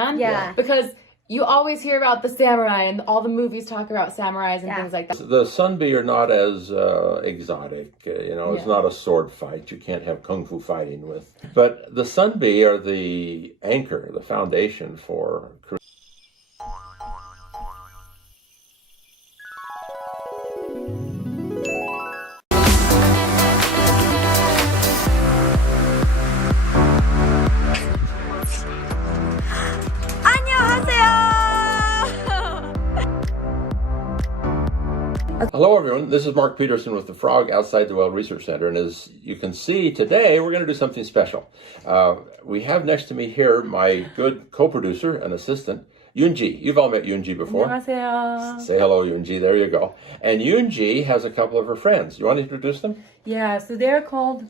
Japan. Yeah. Because you always hear about the samurai and all the movies talk about samurais and things like that. The Seonbi are not as exotic. It's not a sword fight. You can't have kung fu fighting with. But the Seonbi are the anchor, the foundation for Korea. Hello everyone, this is Mark Peterson with the Frog Outside the Well Research Center, and as you can see today we're going to do something special. We have next to me here my good co-producer and assistant, Yoonji. You've all met Yoonji before. 안녕하세요. Say hello, Yoonji, there you go. And Yoonji has a couple of her friends. You want to introduce them? Yeah, so they're called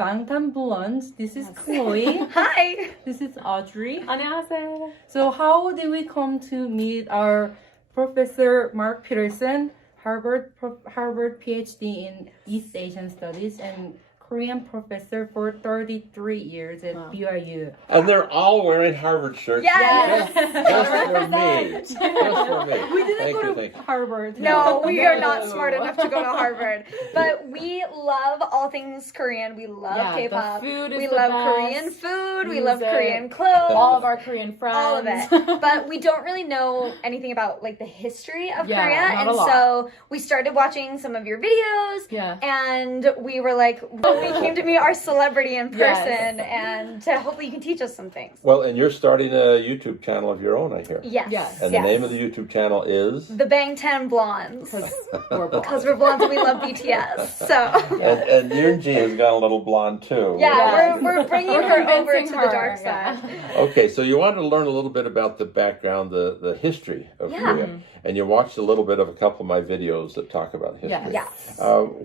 방탄블론ds. This is Chloe. Hi. This is Audrey. 안녕하세요. So how did we come to meet our Professor Mark Peterson, Harvard PhD in East Asian Studies and Korean professor for 33 years at BYU. And they're all wearing Harvard shirts. Yes. Just for me. Just for me. We didn't Thank go you, to thank you. Harvard. No, we are not smart enough to go to Harvard. But we love all things Korean. We love K-pop. The food is we the love best. Korean food. We love Music. Korean clothes. All of our Korean friends. All of it. But we don't really know anything about like the history of Korea. not And a lot. so we started watching some of your videos. Yeah. And we were like, we came to meet our celebrity in Yes. person and to hopefully you can teach us some things. Well, and you're starting a YouTube channel of your own, I hear. Yes. Yes. And the name of the YouTube channel is? The Bang 10 Blondes. Because we're blonde. Because we're blondes and we love BTS. So And Yoonji has got a little blonde too. yeah, we're bringing her over to convincing the her, dark yeah. side. Okay, so you wanted to learn a little bit about the background, the history of Korea. And you watched a little bit of a couple of my videos that talk about history. Yes.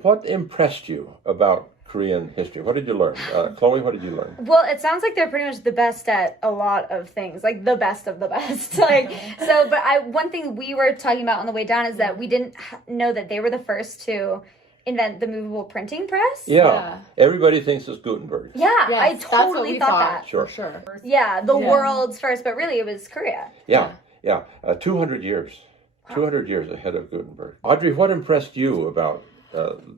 What impressed you about Korean history? What did you learn? Chloe, what did you learn? Well, it sounds like they're pretty much the best at a lot of things, like the best of the best. One thing we were talking about on the way down is that we didn't know that they were the first to invent the movable printing press. Yeah. Everybody thinks it's Gutenberg. Yeah, Yes, I that's what totally we thought thought. that. Sure. For sure. Yeah, the world's first, but really it was Korea. Yeah. 200 years. 200 years ahead of Gutenberg. Audrey, what impressed you about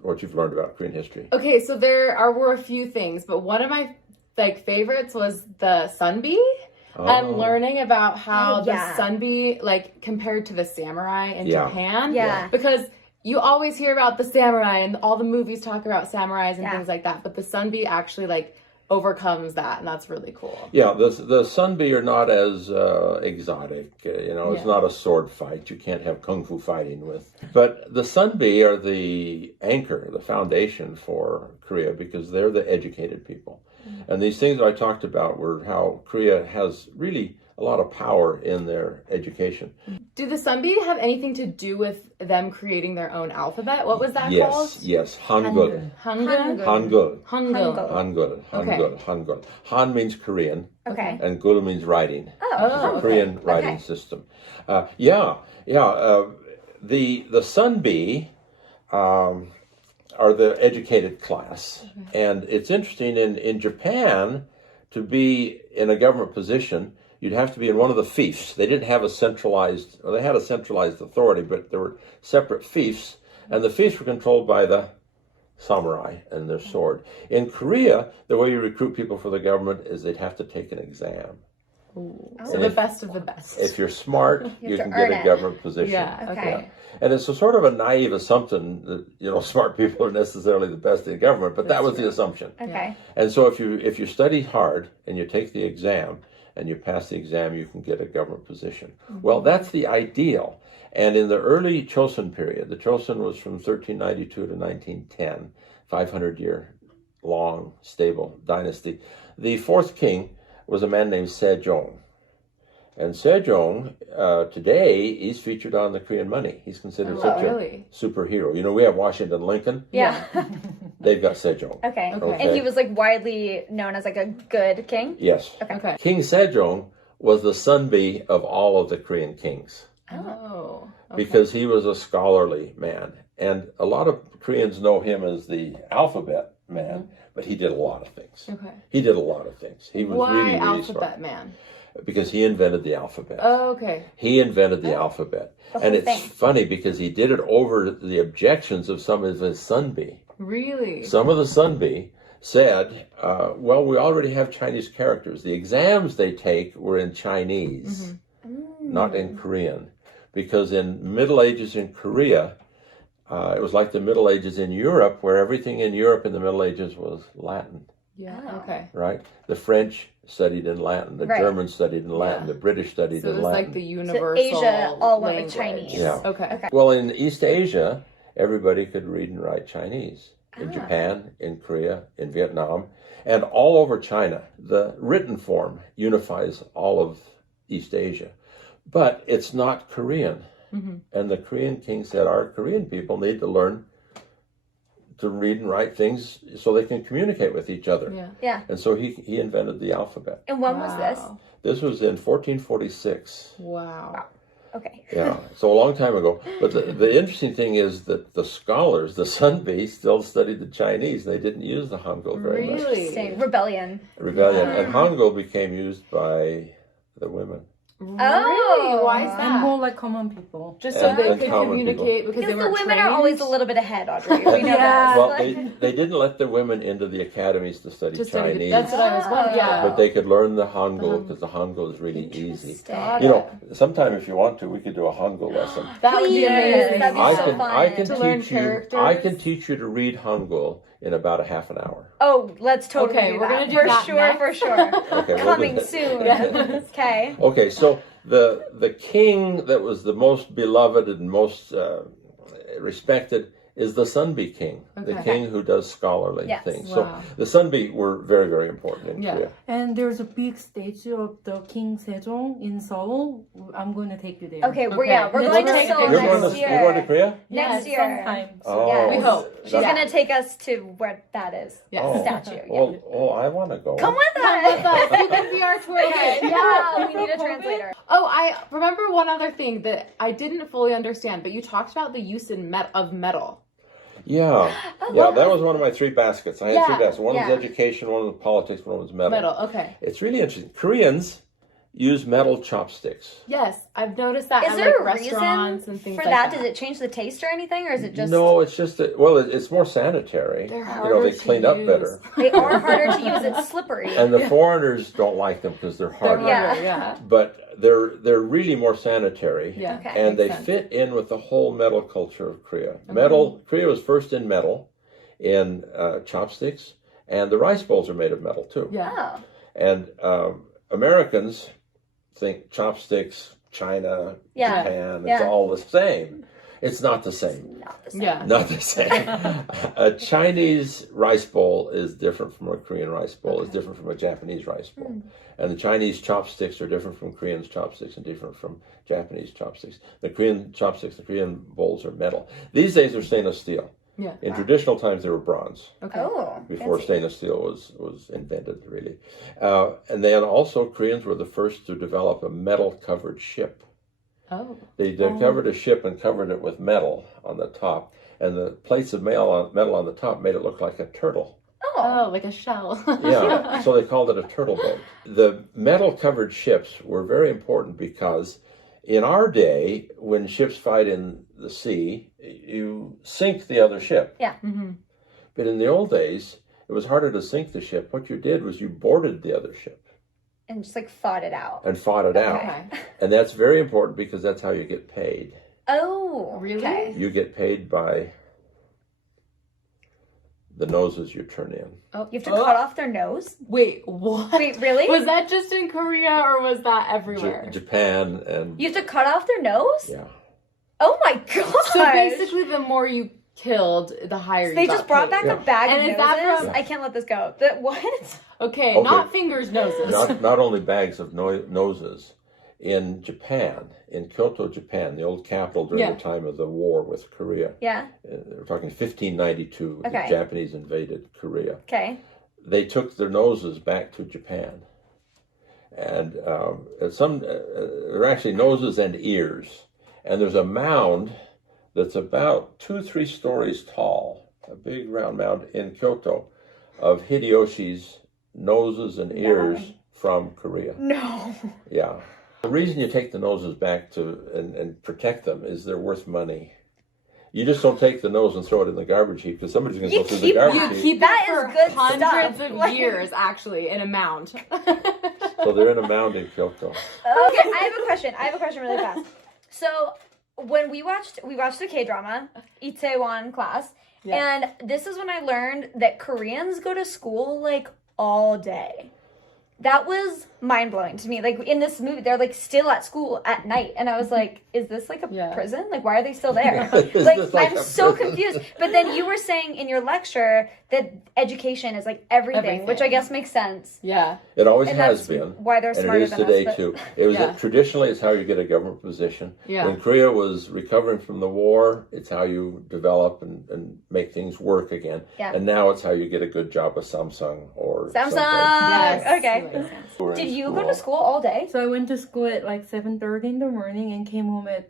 what you've learned about Korean history? Okay, so were a few things, but one of my favorites was the Seonbi. And learning about how the Seonbi compared to the samurai in Japan. Yeah. Because you always hear about the samurai and all the movies talk about samurais and things like that, but the Seonbi actually overcomes that, and that's really cool. Yeah, the Seonbi are not as exotic. It's not a sword fight. You can't have kung fu fighting with. But the Seonbi are the anchor, the foundation for Korea because they're the educated people. Mm-hmm. And these things that I talked about were how Korea has really a lot of power in their education. Do the Seonbi have anything to do with them creating their own alphabet? What was that called? Yes, Hangul. Hangul. Hangul. Hangul. Hangul. Hangul. Hangul. Han means Korean. Okay. And Gul means writing. Oh. The Korean writing system. The Seonbi are the educated class. And it's interesting, in Japan, to be in a government position, you'd have to be in one of the fiefs. They didn't have they had a centralized authority, but there were separate fiefs, and the fiefs were controlled by the samurai and their sword. In Korea, the way you recruit people for the government is they'd have to take an exam. So the best of the best. If you're smart, you can get earn a it. government position. Yeah, okay. Okay. And it's a sort of a naive assumption that smart people are necessarily the best in government, but that was the assumption. Okay. And so if you study hard and you take the exam and you pass the exam, you can get a government position. Mm-hmm. Well, that's the ideal. And in the early Chosun period, the Chosun was from 1392 to 1910, 500-year long, stable dynasty. The fourth king was a man named Sejong. And Sejong, today, he's featured on the Korean money. He's considered such a superhero. We have Washington Lincoln. Yeah. They've got Sejong. Okay. And he was widely known as a good king? Yes. Okay. King Sejong was the Seonbi of all of the Korean kings. Oh. Okay. Because he was a scholarly man. And a lot of Koreans know him as the alphabet man, but he did a lot of things. Okay. He did a lot of things. He was Why really alphabet smart. man? because he invented the alphabet. Oh, okay. He invented the alphabet. And it's funny because he did it over the objections of some of his Seonbi. Really? Some of the Seonbi said, well, we already have Chinese characters. The exams they take were in Chinese, not in Korean. Because in Middle Ages in Korea, it was like the Middle Ages in Europe, where everything in Europe in the Middle Ages was Latin. Yeah, okay. Right? The French studied in Latin, the Germans studied in Latin, the British studied So it in was Latin. like the universal Asia all went language. with Chinese. Yeah. Okay. Well, in East Asia, everybody could read and write Chinese. In Japan, in Korea, in Vietnam, and all over China. The written form unifies all of East Asia. But it's not Korean. And the Korean king said, our Korean people need to learn to read and write things so they can communicate with each other. Yeah. And so he invented the alphabet. And when was this? This was in 1446. Wow. Okay. Yeah, so a long time ago. But the interesting thing is that the scholars, the Seonbi, still studied the Chinese. They didn't use the Hangul very much. Interesting. Rebellion. Rebellion. And Hangul became used by the women. Really? Why is And that? more like common people. Just so they And could common communicate because they Because were the women are always a little bit ahead, Audrey. We know that. Well, they didn't let the women into the academies to study Chinese. That's what I was wondering. Yeah. But they could learn the Hangul because the Hangul is really easy. Got You know, sometime if you want to, we could do a Hangul lesson. That would be amazing. That'd be I so can fun. To learn teach you. characters. I can teach you to read Hangul in about a half an hour. Oh, let's totally Okay, do we're that. gonna do for that sure, next. for sure. Okay, we'll do Coming that. soon. Okay. Okay, so the king that was the most beloved and most respected is the Seonbi king, the king who does scholarly things. Wow. So the Seonbi were very, very important in Korea. And there's a big statue of the King Sejong in Seoul. I'm going to take you there. Okay, we're Okay. we're Let's going to take Seoul a You're picture. going next to, year. you're going to Korea? Next year. Sometime. Oh, Yeah. We hope. She's Yeah. gonna take us to where that is. Yes. Oh. Statue. Yeah. Oh, I want to go. Come with us. You can be our tour guide. Yeah, we need a translator. Oh, I remember one other thing that I didn't fully understand, but you talked about the use of metal. Yeah, that was one of my three baskets. I had three baskets. One was yeah. education, one was politics, one was metal. Metal, okay. It's really interesting. Koreans use metal chopsticks. Yes, I've noticed that Is at there like a restaurants reason and things for like that? that. Does it change the taste or anything, or is it just? No, it's just that, well, it's more sanitary. They're you know, harder they to clean up use. better. They are harder to use. It's slippery. And the foreigners don't like them because they're They're harder. Yeah. harder, yeah. But they're really more sanitary. Yeah. Okay. And they Makes sense. fit in with the whole metal culture of Korea. Mm-hmm. Korea was first in metal, in chopsticks, and the rice bowls are made of metal too. Yeah. Oh. And Americans think chopsticks, China, Yeah. Japan, it's Yeah. all the same. It's not the same. Not the same. Yeah. Not the same. A Chinese rice bowl is different from a Korean rice bowl, is different from a Japanese rice bowl. And the Chinese chopsticks are different from Korean chopsticks and different from Japanese chopsticks. The Korean chopsticks, the Korean bowls are metal. These days they're stainless steel. Yeah. In traditional times they were bronze. Okay. Oh. Before fancy. stainless steel was invented, really. And then also Koreans were the first to develop a metal-covered ship. Oh. They covered a ship and covered it with metal on the top. And the plates of metal on the top made it look like a turtle. Oh, like a shell. Yeah, so they called it a turtle boat. The metal-covered ships were very important because in our day, when ships fight in the sea, you sink the other ship. Yeah. But in the old days, it was harder to sink the ship. What you did was you boarded the other ship And just like fought it out. and fought it out. Okay. And that's very important because that's how you get paid. Oh. Really? Okay. You get paid by the noses you turn in. You have to cut off their nose? Wait, what? Wait, really? Was that just in Korea or was that everywhere? Japan and You have to cut off their nose? yeah. Oh my god! So basically, the more you killed, the higher you they got just brought paid. back a bag And of is that noses. from- I can't let this go. What? Okay, Okay. not fingers, noses. Not only bags of noses. In Japan, in Kyoto, Japan, the old capital during the time of the war with Korea. Yeah. We're talking 1592. Okay. The Japanese invaded Korea. Okay. They took their noses back to Japan, and there are actually noses and ears. And there's a mound that's about 2-3 stories tall, a big round mound in Kyoto, of Hideyoshi's noses and ears from Korea. No. Yeah. The reason you take the noses back to and protect them is they're worth money. You just don't take the nose and throw it in the garbage heap because somebody's going to go through the garbage You heap. keep That it for is good hundreds stuff. of Like- years, actually, in a mound. So they're in a mound in Kyoto. Okay, I have a question really fast. So when we watched the K-drama, Itaewon class, Yes. and this is when I learned that Koreans go to school like all day. That was mind-blowing to me. Like in this movie, they're like still at school at night. And I was like, is this like a prison? Like why are they still there? Is Like this like I'm a so prison? confused. But then you were saying in your lecture that education is like everything. Which I guess makes sense. Yeah. It always And has that's been. why they're And smarter it is than today us. too. It was Yeah. traditionally it's how you get a government position. Yeah. When Korea was recovering from the war, it's how you develop and make things work again. Yeah. And now it's how you get a good job with Samsung or Samsung. something. Yes. Okay. We're in Did you go to school all day? So I went to school at like 7:30 in the morning and came home at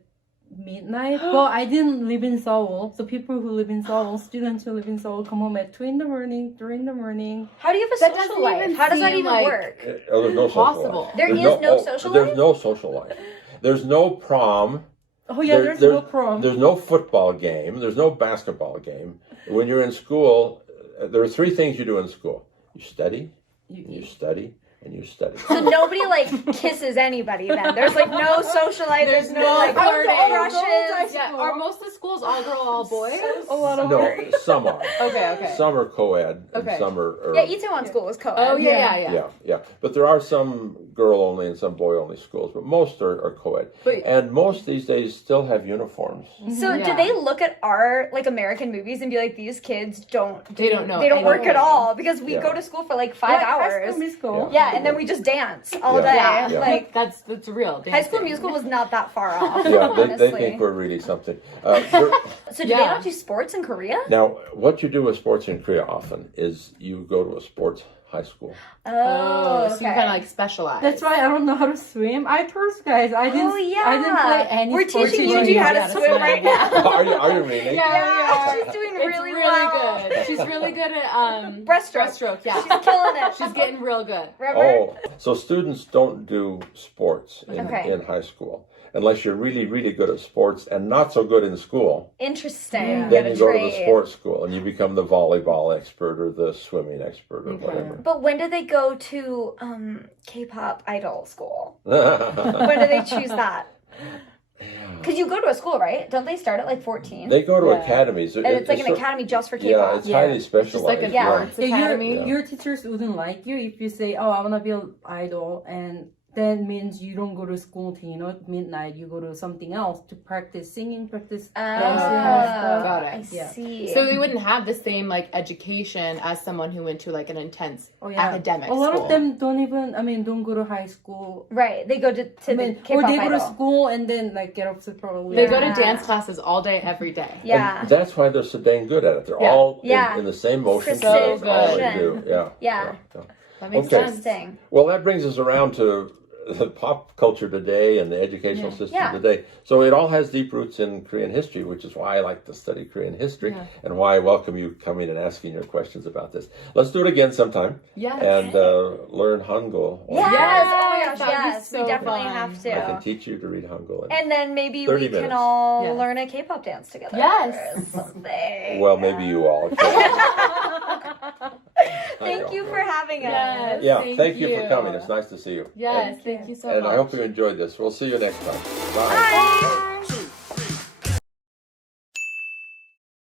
midnight. Well, I didn't live in Seoul. So people who live in Seoul, students who live in Seoul, come home at 2 in the morning, 3 in the morning. How do you have a That social doesn't life? even How does that seem even like- work? Oh, there's no social Impossible. life. There There's is no social There's life? no social life. There's no prom. Oh yeah, there's no prom. There's no football game. There's no basketball game. When you're in school, there are three things you do in school. You study, you study, and you study. So nobody like kisses anybody then. There's like no social life. There's no like flirting. crushes. Yeah. Are most of the schools all girl, all boy? A lot of No, work. some are. Okay. Some are co-ed, Okay. and some are. Yeah, Itaewon school was co-ed. Oh yeah. Yeah. But there are some girl-only and some boy-only schools, but most are co-ed. But- And most these days still have uniforms. So Yeah. do they look at our like American movies and be like, these kids They don't know they don't work anything. at all because we Yeah. go to school for like 5 High hours. School Musical. Yeah, and then we just dance all Yeah. day. Yeah. Like That's real. High School dancing. Musical was not that far off. Yeah, they honestly. think we're really something. So do they Yeah. not do sports in Korea? Now, what you do with sports in Korea often is you go to a sports high school. Oh, So you kind of like specialize. That's why I don't know how to swim. I told you guys I didn't. Oh yeah. I didn't play any. We're sports teaching in Yuji Korea. how to swim right now. Are you really? Yeah, she's doing It's really, really well. good. She's really good at Breaststroke. Yeah. She's killing it. She's getting real good. Remember? Oh, so students don't do sports Okay. in high school unless you're really, really good at sports and not so good in school. Interesting. Then Get you a go to the trade. sports school and you become the volleyball expert or the swimming expert or whatever. But when do they go to K-pop idol school? When do they choose that? Because you go to a school, right? Don't they start at like 14? They go to Yeah. academies. and it's like an academy just for K-pop. Yeah, it's highly Just like specialized. a Yeah. sports academy. Your teachers wouldn't like you if you say, "Oh, I wanna be an idol," and that means you don't go to school till at midnight. You go to something else to practice singing, practice dancing, and stuff. Got it. I Yeah. see. So we wouldn't have the same like education as someone who went to like an intense Oh, yeah. academic A lot school. of them don't go to high school. right, they go to the K-pop or they go to idol. school and then like get up to probably. They go to Yeah. dance classes all day, every day. Yeah. And that's why they're so dang good at it. They're Yeah. all Yeah. in the same motion. Precision. That's all they do. Yeah. Yeah. That makes Okay. sense. Interesting. Well, that brings us around to the pop culture today and the educational system Yeah. today. So it all has deep roots in Korean history, which is why I like to study Korean history Yeah. and why I welcome you coming and asking your questions about this. Let's do it again sometime Yes. and learn Hangul. Yes. Oh my gosh, That'd be yes. so We definitely fun. have I can to. teach you to read Hangul. And then maybe 30 we can minutes. all Yes. learn a K-pop dance together. Yes. Someday. Well, maybe you all. Thank you for having us. Yes. Yeah, thank you for you. coming. It's nice to see you. Yes, thank you so And much. I hope you enjoyed this. We'll see you next time. Bye. Bye.